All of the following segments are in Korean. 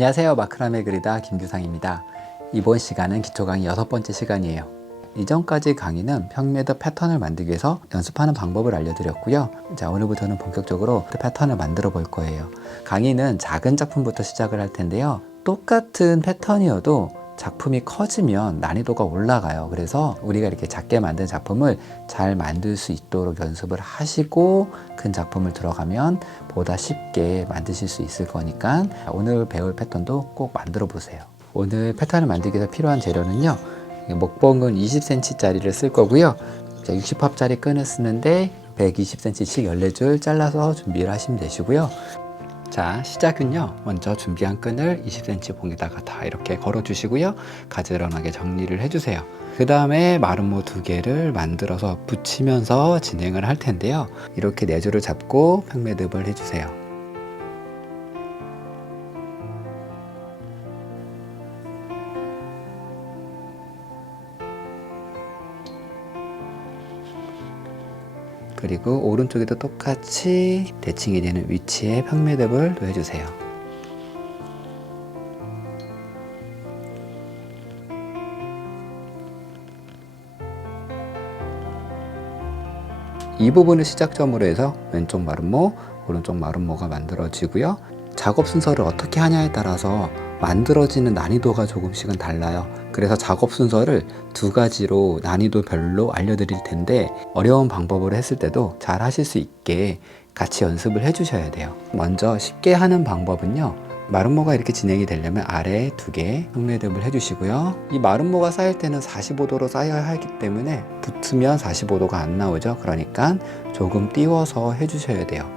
안녕하세요. 마크라메 그리다 김규상입니다. 이번 시간은 기초 강의 6번째 시간이에요. 이전까지 강의는 평매듭 패턴을 만들기 위해서 연습하는 방법을 알려드렸고요. 자, 오늘부터는 본격적으로 패턴을 만들어 볼 거예요. 강의는 작은 작품부터 시작을 할 텐데요. 똑같은 패턴이어도 작품이 커지면 난이도가 올라가요. 그래서 우리가 이렇게 작게 만든 작품을 잘 만들 수 있도록 연습을 하시고 큰 작품을 들어가면 보다 쉽게 만드실 수 있을 거니까 오늘 배울 패턴도 꼭 만들어 보세요. 오늘 패턴을 만들기 위해서 필요한 재료는요, 목봉은 20cm 짜리를 쓸 거고요. 60합짜리 끈을 쓰는데 120cm씩 14줄 잘라서 준비를 하시면 되시고요. 자, 시작은요, 먼저 준비한 끈을 20cm 봉에다가 다 이렇게 걸어 주시고요, 가지런하게 정리를 해주세요. 그 다음에 마름모 2개를 만들어서 붙이면서 진행을 할 텐데요, 이렇게 4줄을 잡고 평매듭을 해주세요. 그리고 오른쪽에도 똑같이 대칭이 되는 위치에 평매듭을 해주세요. 이 부분을 시작점으로 해서 왼쪽 마름모, 오른쪽 마름모가 만들어지고요. 작업 순서를 어떻게 하냐에 따라서 만들어지는 난이도가 조금씩은 달라요. 그래서 작업 순서를 2가지로 난이도별로 알려드릴 텐데, 어려운 방법으로 했을 때도 잘 하실 수 있게 같이 연습을 해 주셔야 돼요. 먼저 쉽게 하는 방법은요, 마름모가 이렇게 진행이 되려면 아래에 2개 평매듭을 해주시고요. 이 마름모가 쌓일 때는 45도로 쌓여야 하기 때문에 붙으면 45도가 안 나오죠. 그러니까 조금 띄워서 해주셔야 돼요.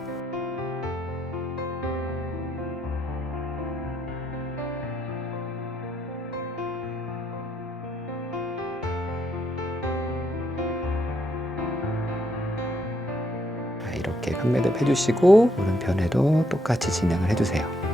이렇게 평매듭 해주시고 오른편에도 똑같이 진행을 해주세요.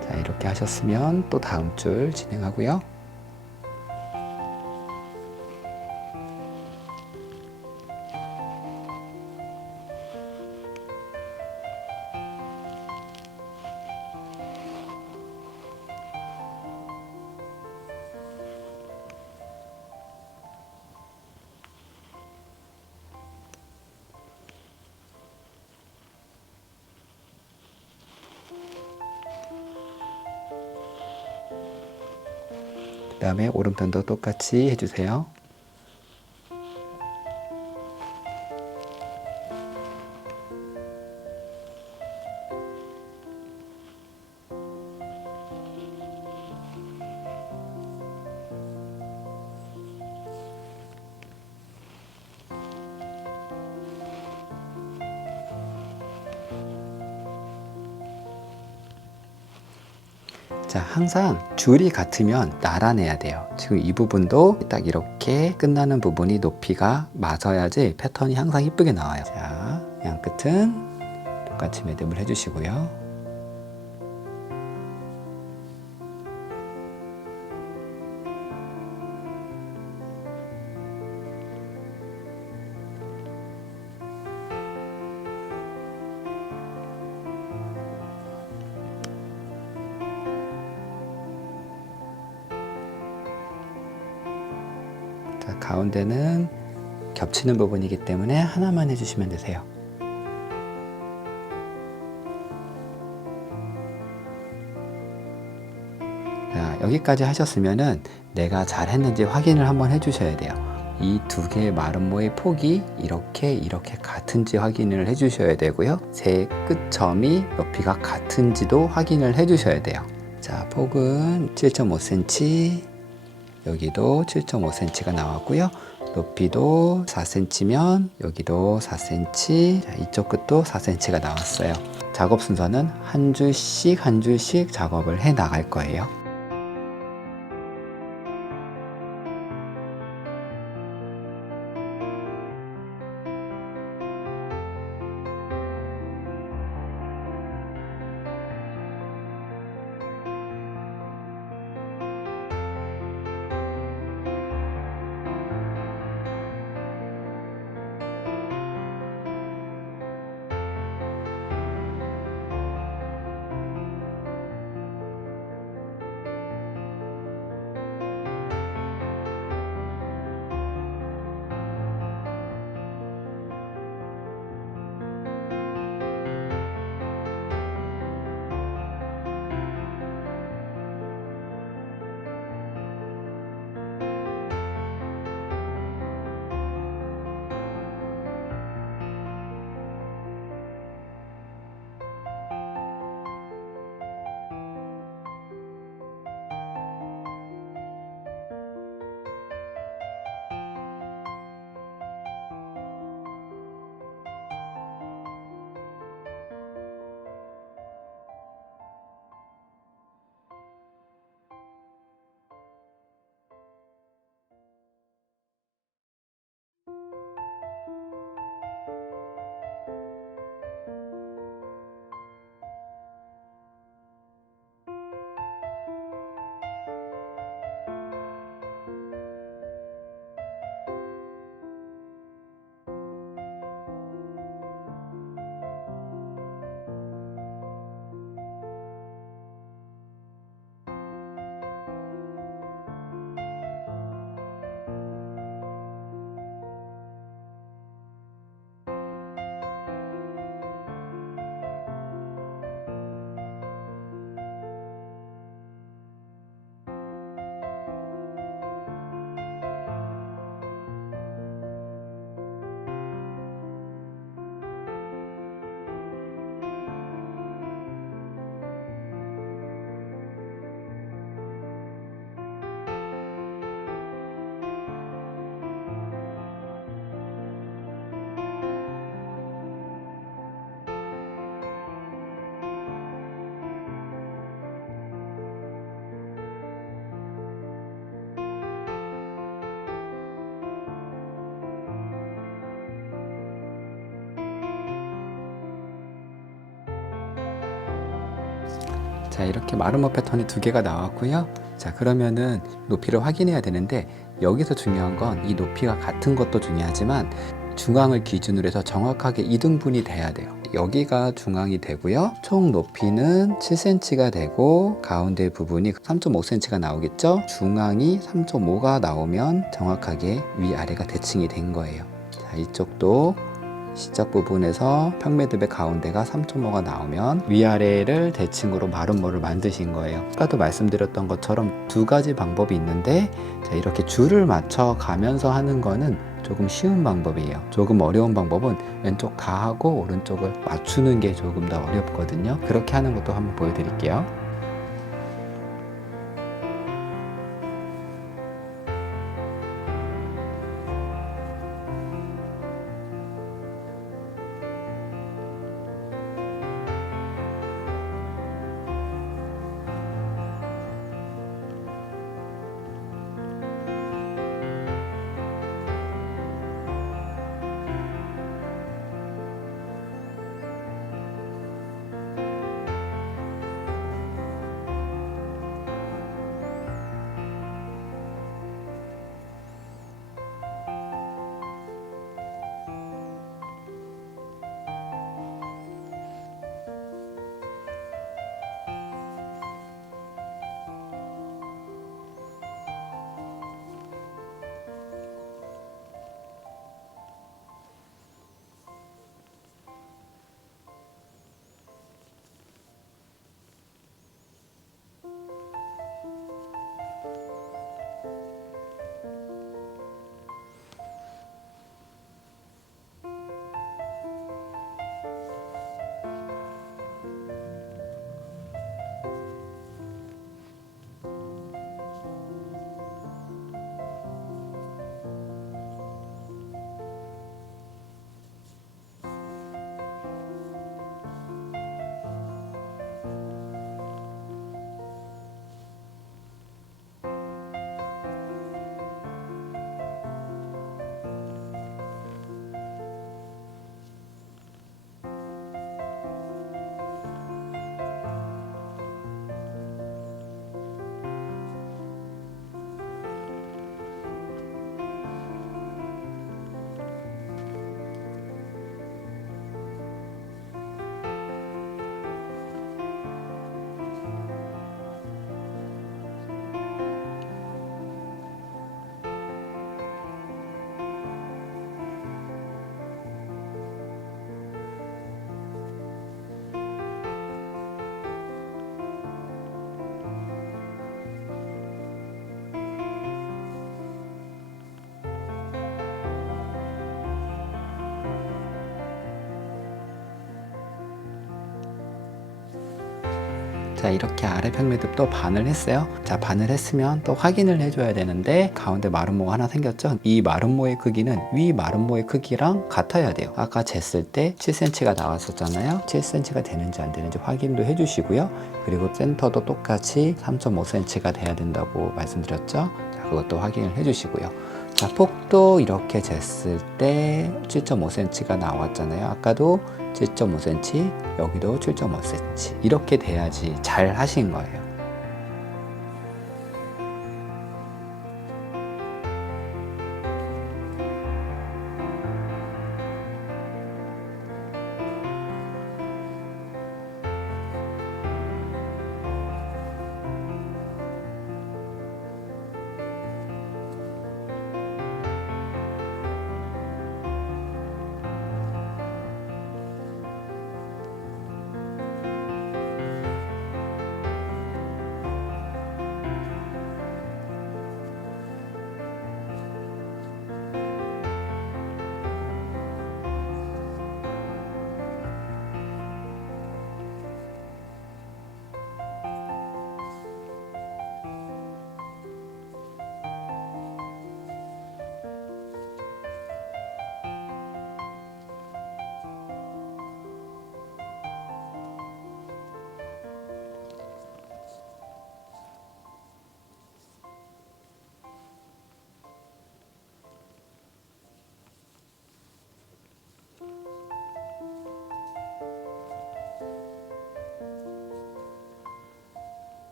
자, 이렇게 하셨으면 또 다음 줄 진행하고요. 그 다음에 오른편도 똑같이 해주세요. 자, 항상 줄이 같으면 나란해야 돼요. 지금 이 부분도 딱 이렇게 끝나는 부분이 높이가 맞아야지 패턴이 항상 이쁘게 나와요. 자, 양 끝은 똑같이 매듭을 해주시고요. 자, 가운데는 겹치는 부분이기 때문에 하나만 해주시면 되세요. 자, 여기까지 하셨으면은 내가 잘 했는지 확인을 한번 해주셔야 돼요. 이 2개의 마름모의 폭이 이렇게 같은지 확인을 해주셔야 되고요. 세 끝점이 높이가 같은지도 확인을 해주셔야 돼요. 자, 폭은 7.5cm, 여기도 7.5cm가 나왔고요. 높이도 4cm면 여기도 4cm, 자, 이쪽 끝도 4cm가 나왔어요. 작업 순서는 한 줄씩 작업을 해 나갈 거예요. 자, 이렇게 마름모 패턴이 두 개가 나왔고요. 자, 그러면은 높이를 확인해야 되는데, 여기서 중요한 건 이 높이가 같은 것도 중요하지만 중앙을 기준으로 해서 정확하게 이등분이 돼야 돼요. 여기가 중앙이 되고요. 총 높이는 7cm가 되고 가운데 부분이 3.5cm가 나오겠죠. 중앙이 3.5가 나오면 정확하게 위아래가 대칭이 된 거예요. 자, 이쪽도 시작 부분에서 평매듭의 가운데가 3.5가 나오면 위아래를 대칭으로 마름모를 만드신 거예요. 아까도 말씀드렸던 것처럼 두 가지 방법이 있는데, 자, 이렇게 줄을 맞춰 가면서 하는 거는 조금 쉬운 방법이에요. 조금 어려운 방법은 왼쪽 다 하고 오른쪽을 맞추는 게 조금 더 어렵거든요. 그렇게 하는 것도 한번 보여드릴게요. 자, 이렇게 아래 평매듭도 반을 했어요. 자, 반을 했으면 또 확인을 해줘야 되는데, 가운데 마름모가 하나 생겼죠. 이 마름모의 크기는 위 마름모의 크기랑 같아야 돼요. 아까 쟀을 때 7cm가 나왔었잖아요. 7cm가 되는지 안 되는지 확인도 해주시고요. 그리고 센터도 똑같이 3.5cm가 돼야 된다고 말씀드렸죠. 자, 그것도 확인을 해주시고요. 자, 폭도 이렇게 쟀을 때 7.5cm가 나왔잖아요. 아까도 7.5cm, 여기도 7.5cm. 이렇게 돼야지 잘 하신 거예요.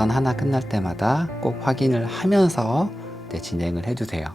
패턴 하나 끝날 때마다 꼭 확인을 하면서 진행을 해주세요.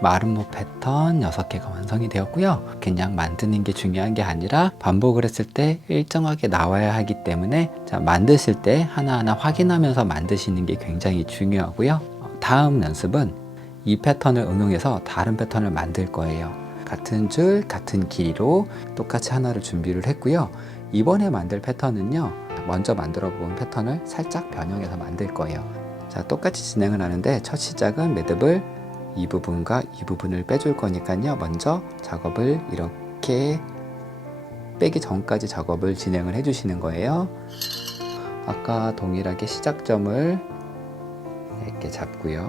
마름모 패턴 6개가 완성이 되었고요. 그냥 만드는 게 중요한 게 아니라 반복을 했을 때 일정하게 나와야 하기 때문에 자, 만드실 때 하나하나 확인하면서 만드시는 게 굉장히 중요하고요. 다음 연습은 이 패턴을 응용해서 다른 패턴을 만들 거예요. 같은 줄, 같은 길이로 똑같이 하나를 준비를 했고요. 이번에 만들 패턴은요, 먼저 만들어 본 패턴을 살짝 변형해서 만들 거예요. 자, 똑같이 진행을 하는데 첫 시작은 매듭을 이 부분과 이 부분을 빼줄 거니까요. 먼저 작업을 이렇게 빼기 전까지 작업을 진행을 해주시는 거예요. 아까 동일하게 시작점을 이렇게 잡고요.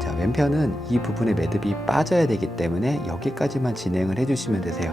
자, 왼편은 이 부분에 매듭이 빠져야 되기 때문에 여기까지만 진행을 해주시면 되세요.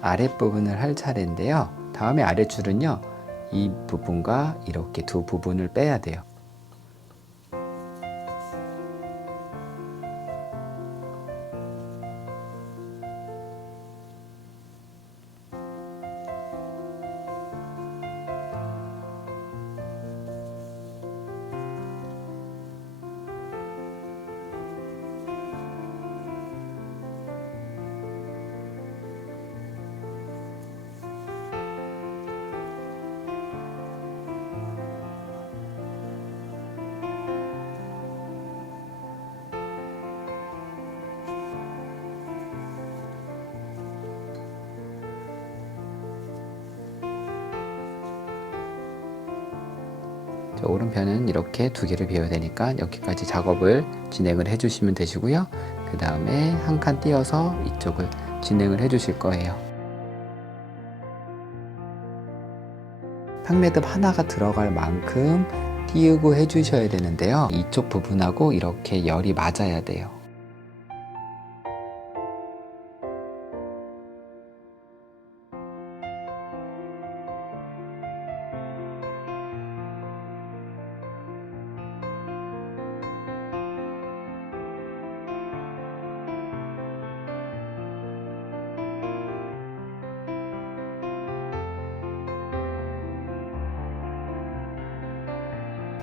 아랫부분을 할 차례인데요. 다음에 아랫줄은요, 이 부분과 이렇게 두 부분을 빼야 돼요. 자, 오른편은 이렇게 두 개를 비워야 되니까 여기까지 작업을 진행을 해주시면 되시고요. 그 다음에 한 칸 띄어서 이쪽을 진행을 해주실 거예요. 팡매듭 하나가 들어갈 만큼 띄우고 해주셔야 되는데요. 이쪽 부분하고 이렇게 열이 맞아야 돼요.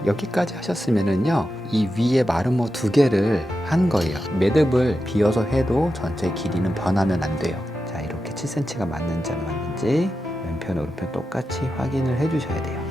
여기까지 하셨으면은요, 이 위에 마름모 두 개를 한 거예요. 매듭을 비워서 해도 전체 길이는 변하면 안 돼요. 자, 이렇게 7cm가 맞는지 안 맞는지 왼편 오른편 똑같이 확인을 해 주셔야 돼요.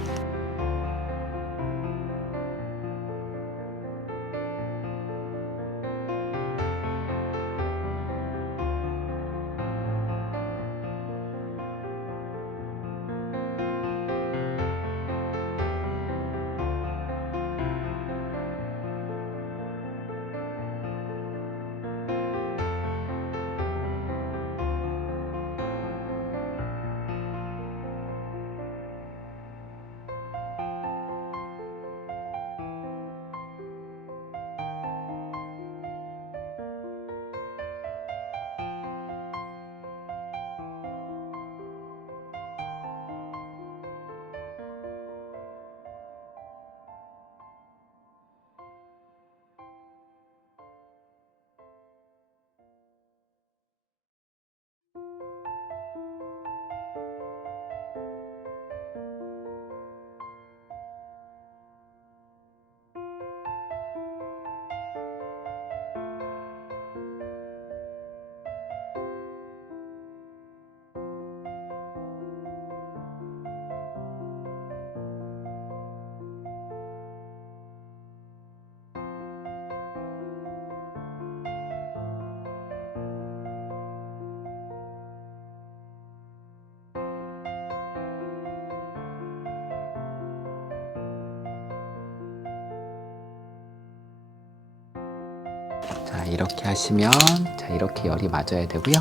자, 이렇게 하시면 자, 이렇게 열이 맞아야 되고요.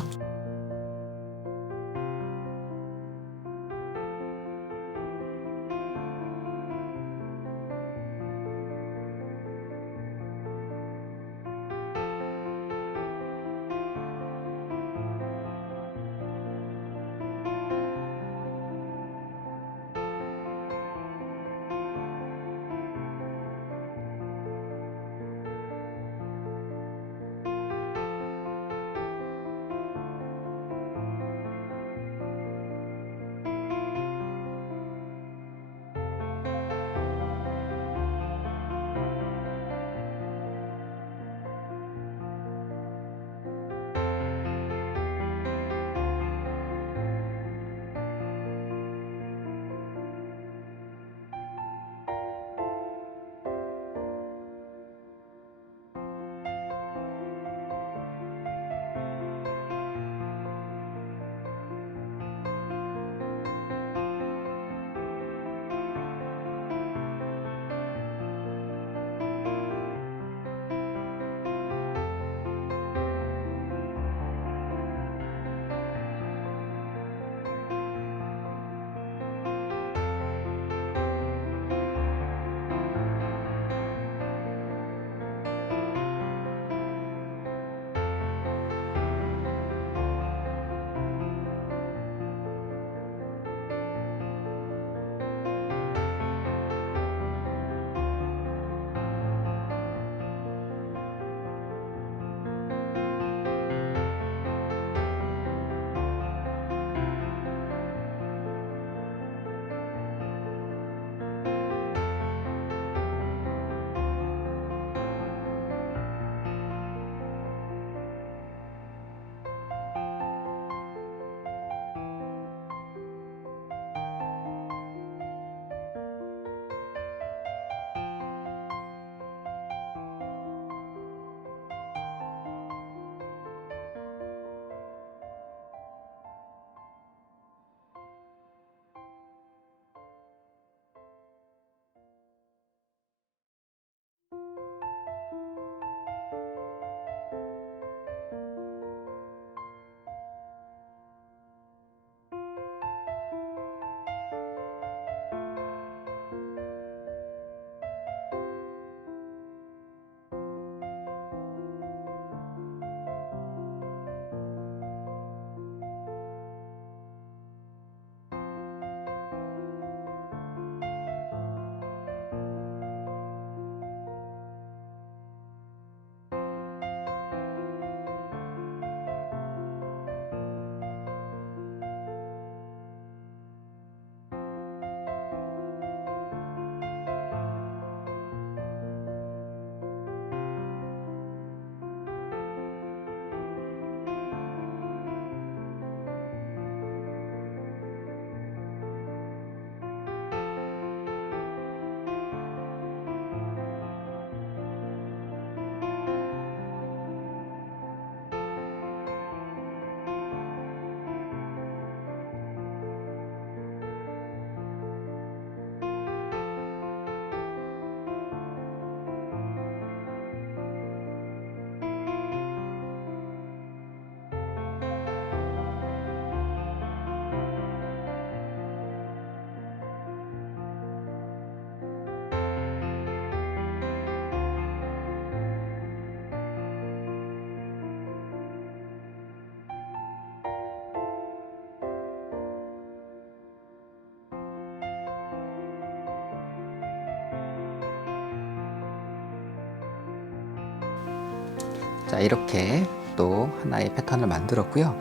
자, 이렇게 또 하나의 패턴을 만들었고요.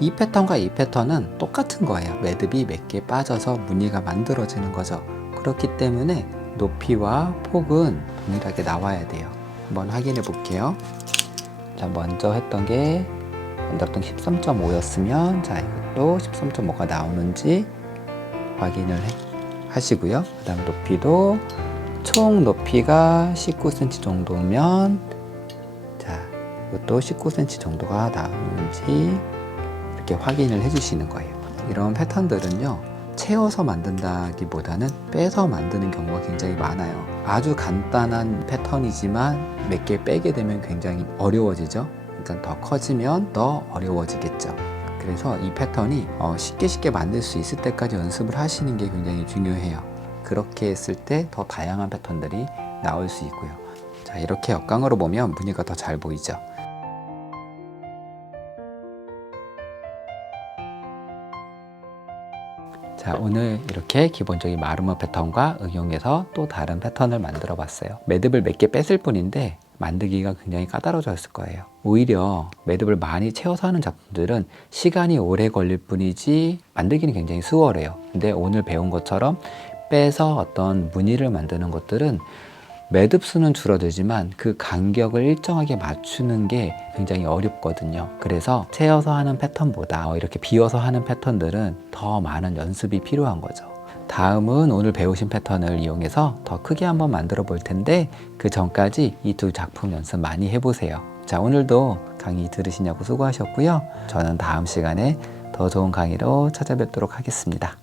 이 패턴과 이 패턴은 똑같은 거예요. 매듭이 몇 개 빠져서 무늬가 만들어지는 거죠. 그렇기 때문에 높이와 폭은 동일하게 나와야 돼요. 한번 확인해 볼게요. 자, 먼저 했던 게 만들었던 13.5였으면 자, 이것도 13.5가 나오는지 확인을 하시고요. 그 다음 높이도 총 높이가 19cm 정도면 자, 이것도 19cm 정도가 나오는지 이렇게 확인을 해주시는 거예요. 이런 패턴들은요, 채워서 만든다기보다는 빼서 만드는 경우가 굉장히 많아요. 아주 간단한 패턴이지만 몇 개 빼게 되면 굉장히 어려워지죠. 그러니까 더 커지면 더 어려워지겠죠. 그래서 이 패턴이 쉽게 만들 수 있을 때까지 연습을 하시는 게 굉장히 중요해요. 그렇게 했을 때 더 다양한 패턴들이 나올 수 있고요. 자, 이렇게 역광으로 보면 무늬가 더 잘 보이죠. 자, 오늘 이렇게 기본적인 마르모 패턴과 응용해서 또 다른 패턴을 만들어 봤어요. 매듭을 몇 개 뺐을 뿐인데 만들기가 굉장히 까다로워졌을 거예요. 오히려 매듭을 많이 채워서 하는 작품들은 시간이 오래 걸릴 뿐이지 만들기는 굉장히 수월해요. 근데 오늘 배운 것처럼 빼서 어떤 무늬를 만드는 것들은 매듭 수는 줄어들지만 그 간격을 일정하게 맞추는 게 굉장히 어렵거든요. 그래서 채워서 하는 패턴보다 이렇게 비워서 하는 패턴들은 더 많은 연습이 필요한 거죠. 다음은 오늘 배우신 패턴을 이용해서 더 크게 한번 만들어 볼 텐데 그 전까지 이 두 작품 연습 많이 해보세요. 자, 오늘도 강의 들으시냐고 수고하셨고요. 저는 다음 시간에 더 좋은 강의로 찾아뵙도록 하겠습니다.